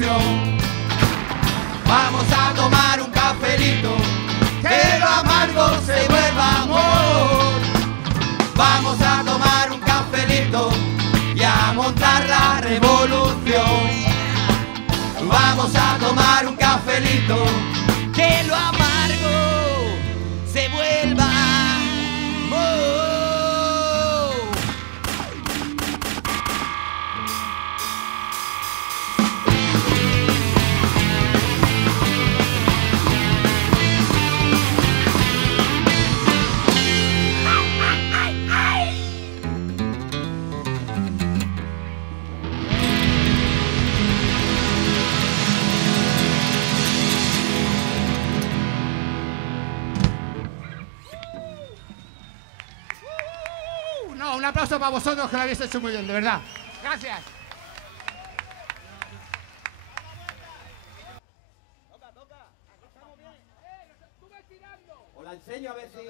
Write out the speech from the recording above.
revolución. Vamos a tomar un cafelito, que lo amargo se vuelva amor. Vamos a tomar un cafelito y a montar la revolución. Vamos a tomar un cafelito, que lo amargo se vuelva amor. No, un aplauso para vosotros que lo habéis hecho muy bien, de verdad. Gracias. Os la enseño a ver si...